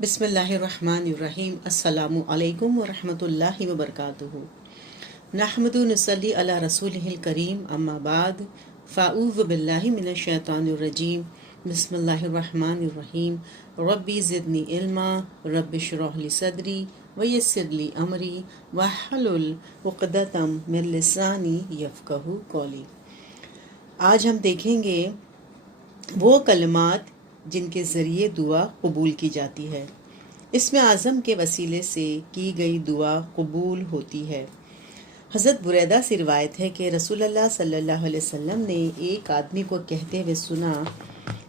بسم اللہ الرحمن الرحیم۔ السلام علیکم ورحمۃ اللہ وبرکاتہ۔ نحمد و نصلی علی رسولہ الکریم، اما بعد، فاعوذ باللہ من الشیطان الرجیم، بسم اللہ الرحمن الرحیم۔ ربی زدنی علما، رب اشرح لی صدری ویسر لی امری واحلل عقدۃ من لسانی یفقہوا قولی۔ آج ہم دیکھیں گے وہ کلمات جن کے ذریعے دعا قبول کی جاتی ہے۔ اسم اعظم کے وسیلے سے کی گئی دعا قبول ہوتی ہے۔ حضرت بریدہ سے روایت ہے کہ رسول اللہ صلی اللہ علیہ وسلم نے ایک آدمی کو کہتے ہوئے سنا،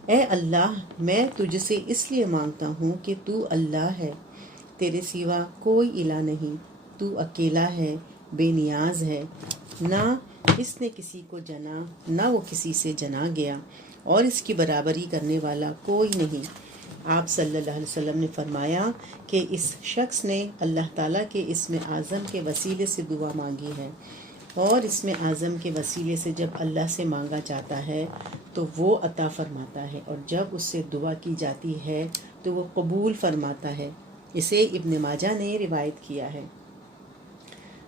اے اللہ، میں تجھ سے اس لیے مانگتا ہوں کہ تو اللہ ہے، تیرے سوا کوئی الہ نہیں، تو اکیلا ہے، بے نیاز ہے، نہ اس نے کسی کو جنا نہ وہ کسی سے جنا گیا، اور اس کی برابری کرنے والا کوئی نہیں۔ آپ صلی اللہ علیہ وسلم نے فرمایا کہ اس شخص نے اللہ تعالیٰ کے اسم اعظم کے وسیلے سے دعا مانگی ہے، اور اسم اعظم کے وسیلے سے جب اللہ سے مانگا جاتا ہے تو وہ عطا فرماتا ہے، اور جب اس سے دعا کی جاتی ہے تو وہ قبول فرماتا ہے۔ اسے ابن ماجہ نے روایت کیا ہے۔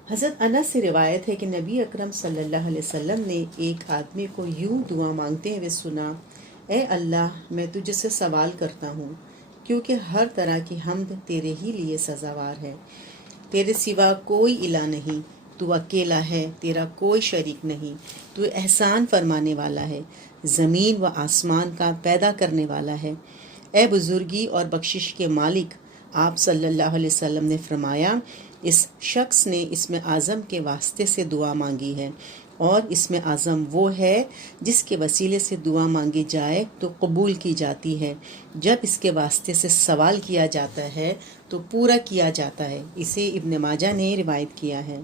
حضرت انس سے روایت ہے کہ نبی اکرم صلی اللہ علیہ وسلم نے ایک آدمی کو یوں دعا مانگتے ہوئے سنا، اے اللہ، میں تجھ سے سوال کرتا ہوں، کیونکہ ہر طرح کی حمد تیرے ہی لیے سزاوار ہے، تیرے سوا کوئی الہ نہیں، تو اکیلا ہے، تیرا کوئی شریک نہیں، تو احسان فرمانے والا ہے، زمین و آسمان کا پیدا کرنے والا ہے۔ اے بزرگی اور بخشش کے مالک، آپ صلی اللہ علیہ وسلم نے فرمایا، اس شخص نے اسم اعظم کے واسطے سے دعا مانگی ہے، اور اسم اعظم وہ ہے جس کے وسیلے سے دعا مانگی جائے تو قبول کی جاتی ہے، جب اس کے واسطے سے سوال کیا جاتا ہے تو پورا کیا جاتا ہے۔ اسے ابن ماجہ نے روایت کیا ہے۔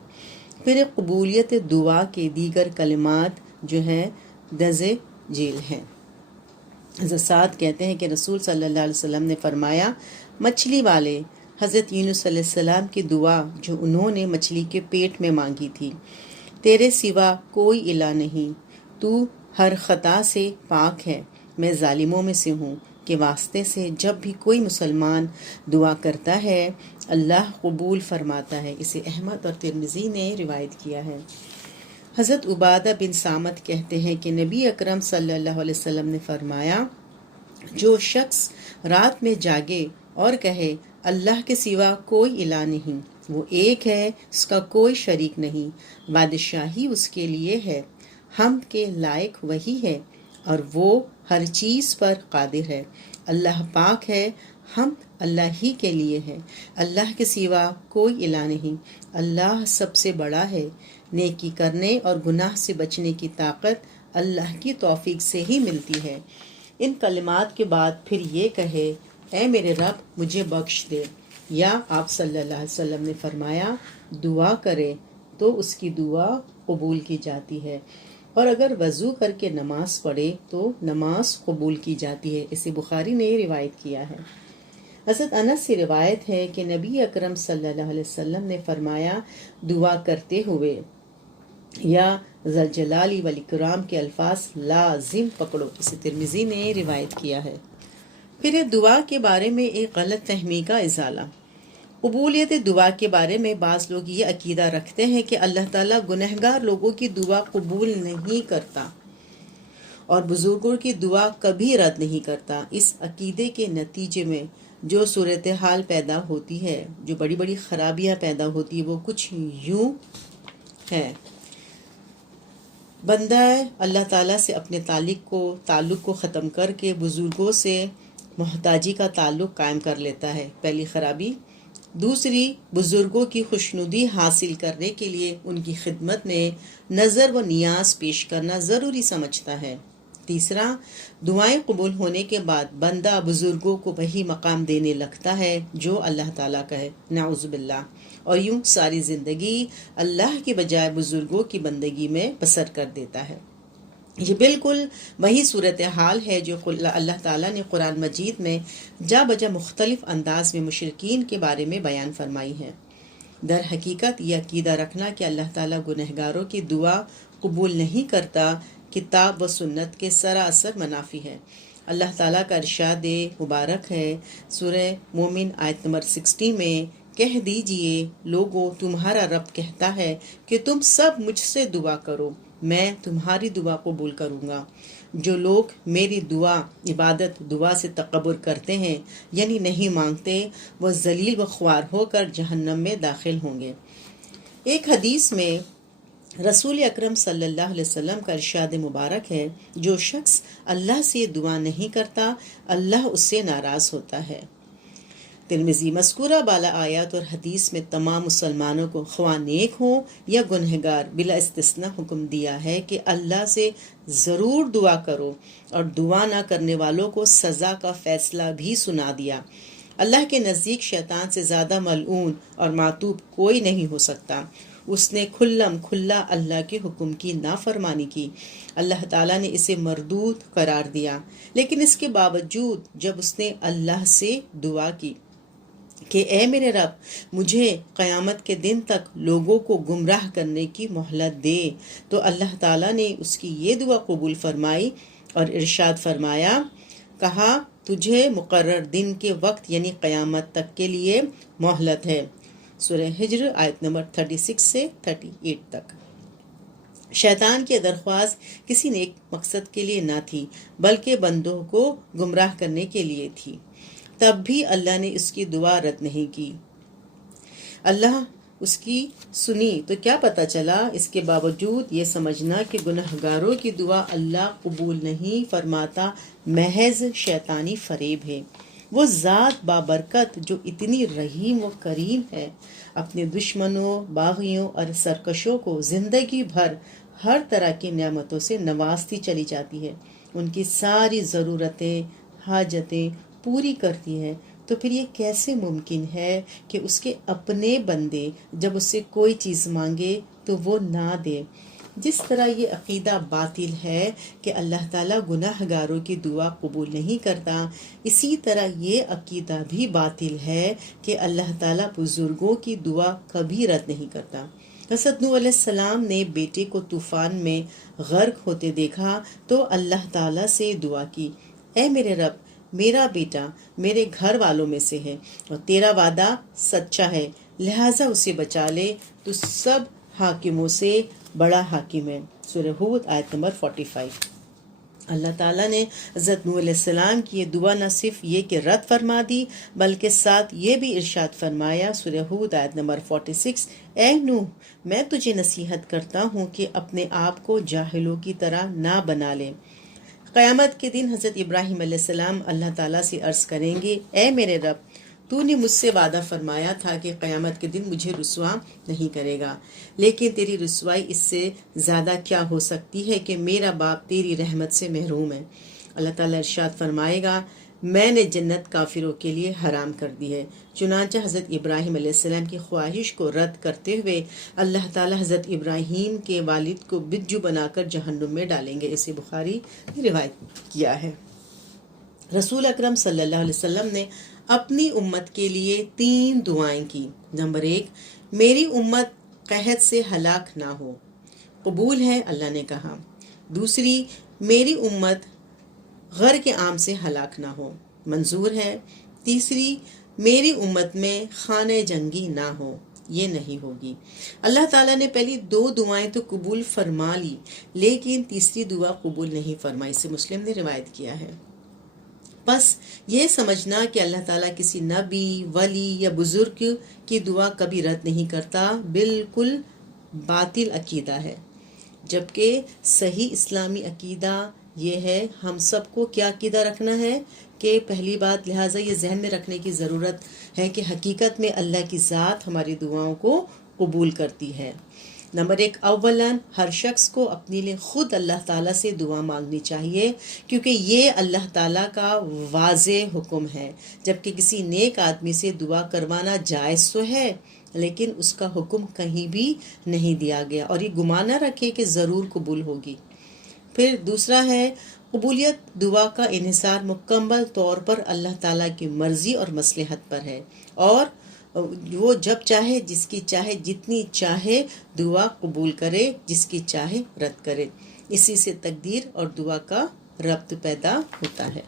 پھر قبولیت دعا کے دیگر کلمات جو ہیں درج ذیل ہیں۔ حضرت سعد کہتے ہیں کہ رسول صلی اللہ علیہ وسلم نے فرمایا، مچھلی والے حضرت یونس علیہ السلام کی دعا جو انہوں نے مچھلی کے پیٹ میں مانگی تھی، تیرے سوا کوئی الہ نہیں، تو ہر خطا سے پاک ہے، میں ظالموں میں سے ہوں، کے واسطے سے جب بھی کوئی مسلمان دعا کرتا ہے اللہ قبول فرماتا ہے۔ اسے احمد اور ترمذی نے روایت کیا ہے۔ حضرت عبادہ بن صامت کہتے ہیں کہ نبی اکرم صلی اللہ علیہ وسلم نے فرمایا، جو شخص رات میں جاگے اور کہے اللہ کے سوا کوئی الہ نہیں، وہ ایک ہے، اس کا کوئی شریک نہیں، بادشاہی اس کے لیے ہے، حمد کے لائق وہی ہے، اور وہ ہر چیز پر قادر ہے، اللہ پاک ہے، حمد اللہ ہی کے لیے ہے، اللہ کے سوا کوئی الہ نہیں، اللہ سب سے بڑا ہے، نیکی کرنے اور گناہ سے بچنے کی طاقت اللہ کی توفیق سے ہی ملتی ہے۔ ان کلمات کے بعد پھر یہ کہے، اے میرے رب، مجھے بخش دے، یا آپ صلی اللہ علیہ وسلم نے فرمایا، دعا کرے تو اس کی دعا قبول کی جاتی ہے، اور اگر وضو کر کے نماز پڑھے تو نماز قبول کی جاتی ہے۔ اسے بخاری نے روایت کیا ہے۔ حضرت انس سے روایت ہے کہ نبی اکرم صلی اللہ علیہ وسلم نے فرمایا، دعا کرتے ہوئے یا ذوالجلال والاکرام کے الفاظ لازم پکڑو۔ اسے ترمذی نے روایت کیا ہے۔ پھر دعا کے بارے میں ایک غلط فہمی کا ازالہ۔ قبولیت دعا کے بارے میں بعض لوگ یہ عقیدہ رکھتے ہیں کہ اللہ تعالیٰ گنہگار لوگوں کی دعا قبول نہیں کرتا، اور بزرگوں کی دعا کبھی رد نہیں کرتا۔ اس عقیدے کے نتیجے میں جو صورتحال پیدا ہوتی ہے، جو بڑی بڑی خرابیاں پیدا ہوتی ہیں، وہ کچھ یوں ہے۔ بندہ اللہ تعالیٰ سے اپنے تعلق کو ختم کر کے بزرگوں سے محتاجی کا تعلق قائم کر لیتا ہے، پہلی خرابی۔ دوسری، بزرگوں کی خوشنودی حاصل کرنے کے لیے ان کی خدمت میں نظر و نیاز پیش کرنا ضروری سمجھتا ہے۔ تیسرا، دعائیں قبول ہونے کے بعد بندہ بزرگوں کو وہی مقام دینے لگتا ہے جو اللہ تعالیٰ کا ہے، نعوذ باللہ، اور یوں ساری زندگی اللہ کی بجائے بزرگوں کی بندگی میں بسر کر دیتا ہے۔ یہ بالکل وہی صورتحال ہے جو اللہ تعالیٰ نے قرآن مجید میں جا بجا مختلف انداز میں مشرکین کے بارے میں بیان فرمائی ہے۔ در حقیقت یہ عقیدہ رکھنا کہ اللہ تعالیٰ گنہگاروں کی دعا قبول نہیں کرتا، کتاب و سنت کے سراسر منافی ہے۔ اللہ تعالیٰ کا ارشاد مبارک ہے سورہ مومن آیت نمبر 60 میں، کہہ دیجئے لوگو تمہارا رب کہتا ہے کہ تم سب مجھ سے دعا کرو، میں تمہاری دعا قبول کروں گا۔ جو لوگ میری عبادت دعا سے تکبر کرتے ہیں یعنی نہیں مانگتے، وہ ذلیل و خوار ہو کر جہنم میں داخل ہوں گے۔ ایک حدیث میں رسول اکرم صلی اللہ علیہ وسلم کا ارشاد مبارک ہے، جو شخص اللہ سے دعا نہیں کرتا اللہ اس سے ناراض ہوتا ہے۔ ترمذی مذکورہ بالا آیات اور حدیث میں تمام مسلمانوں کو خواہ نیک ہوں یا گنہگار بلا استثناء حکم دیا ہے کہ اللہ سے ضرور دعا کرو، اور دعا نہ کرنے والوں کو سزا کا فیصلہ بھی سنا دیا۔ اللہ کے نزدیک شیطان سے زیادہ ملعون اور معتوب کوئی نہیں ہو سکتا۔ اس نے کھلم کھلا اللہ کے حکم کی نافرمانی کی، اللہ تعالیٰ نے اسے مردود قرار دیا، لیکن اس کے باوجود جب اس نے اللہ سے دعا کی کہ اے میرے رب مجھے قیامت کے دن تک لوگوں کو گمراہ کرنے کی مہلت دے، تو اللہ تعالیٰ نے اس کی یہ دعا قبول فرمائی اور ارشاد فرمایا، کہا تجھے مقرر دن کے وقت یعنی قیامت تک کے لیے مہلت ہے۔ سورہ ہجر آیت نمبر 36 سے 38 تک۔ شیطان کی درخواست کسی نیک مقصد کے لیے نہ تھی، بلکہ بندوں کو گمراہ کرنے کے لیے تھی، تب بھی اللہ نے اس کی دعا رد نہیں کی۔ اللہ اس کی سنی تو کیا پتہ چلا، اس کے باوجود یہ سمجھنا کہ گنہگاروں کی دعا اللہ قبول نہیں فرماتا محض شیطانی فریب ہے۔ وہ ذات بابرکت جو اتنی رحیم و کریم ہے، اپنے دشمنوں، باغیوں اور سرکشوں کو زندگی بھر ہر طرح کی نعمتوں سے نوازتی چلی جاتی ہے، ان کی ساری ضرورتیں، حاجتیں پوری کرتی ہے، تو پھر یہ کیسے ممکن ہے کہ اس کے اپنے بندے جب اس سے کوئی چیز مانگے تو وہ نہ دے؟ جس طرح یہ عقیدہ باطل ہے کہ اللہ تعالیٰ گناہ گاروں کی دعا قبول نہیں کرتا، اسی طرح یہ عقیدہ بھی باطل ہے کہ اللہ تعالیٰ بزرگوں کی دعا کبھی رد نہیں کرتا۔ حضرت نوح علیہ السلام نے بیٹے کو طوفان میں غرق ہوتے دیکھا تو اللہ تعالیٰ سے دعا کی، اے میرے رب میرا بیٹا میرے گھر والوں میں سے ہے اور تیرا وعدہ سچا ہے، لہٰذا اسے بچا لے، تو سب حاکموں سے بڑا حاکم ہے۔ سورہ ہود آیت نمبر 45۔ اللہ تعالیٰ نے حضرت نوح علیہ السلام کی یہ دعا نہ صرف یہ کہ رد فرما دی، بلکہ ساتھ یہ بھی ارشاد فرمایا، سورہ ہود آیت نمبر 46، اے نوح میں تجھے نصیحت کرتا ہوں کہ اپنے آپ کو جاہلوں کی طرح نہ بنا لے۔ قیامت کے دن حضرت ابراہیم علیہ السلام اللہ تعالیٰ سے عرض کریں گے، اے میرے رب تو نے مجھ سے وعدہ فرمایا تھا کہ قیامت کے دن مجھے رسوا نہیں کرے گا، لیکن تیری رسوائی اس سے زیادہ کیا ہو سکتی ہے کہ میرا باپ تیری رحمت سے محروم ہے۔ اللہ تعالیٰ ارشاد فرمائے گا، میں نے جنت کافروں کے لیے حرام کر دی ہے۔ چنانچہ حضرت ابراہیم علیہ السلام کی خواہش کو رد کرتے ہوئے اللہ تعالیٰ حضرت ابراہیم کے والد کو بجو بنا کر جہنم میں ڈالیں گے۔ اسے بخاری نے روایت کیا ہے۔ رسول اکرم صلی اللہ علیہ وسلم نے اپنی امت کے لیے 3 دعائیں کی۔ نمبر 1، میری امت قحط سے ہلاک نہ ہو، قبول ہے، اللہ نے کہا۔ دوسری، میری امت غرق عام سے ہلاک نہ ہو، منظور ہے۔ تیسری، میری امت میں خانہ جنگی نہ ہو، یہ نہیں ہوگی۔ اللہ تعالیٰ نے پہلی 2 دعائیں تو قبول فرما لی، لیکن تیسری دعا قبول نہیں فرمائی، اسے مسلم نے روایت کیا ہے۔ بس یہ سمجھنا کہ اللہ تعالیٰ کسی نبی، ولی یا بزرگ کی دعا کبھی رد نہیں کرتا، بالکل باطل عقیدہ ہے، جبکہ صحیح اسلامی عقیدہ یہ ہے۔ ہم سب کو کیا عقیدہ رکھنا ہے کہ پہلی بات، لہٰذا یہ ذہن میں رکھنے کی ضرورت ہے کہ حقیقت میں اللہ کی ذات ہماری دعاؤں کو قبول کرتی ہے۔ نمبر 1، اولاً ہر شخص کو اپنے لیے خود اللہ تعالیٰ سے دعا مانگنی چاہیے، کیونکہ یہ اللہ تعالیٰ کا واضح حکم ہے، جبکہ کسی نیک آدمی سے دعا کروانا جائز تو ہے، لیکن اس کا حکم کہیں بھی نہیں دیا گیا، اور یہ گمان نہ رکھے کہ ضرور قبول ہوگی۔ پھر دوسرا ہے، قبولیت دعا کا انحصار مکمل طور پر اللہ تعالیٰ کی مرضی اور مصلحت پر ہے، اور وہ جب چاہے، جس کی چاہے، جتنی چاہے دعا قبول کرے، جس کی چاہے رد کرے۔ اسی سے تقدیر اور دعا کا ربط پیدا ہوتا ہے۔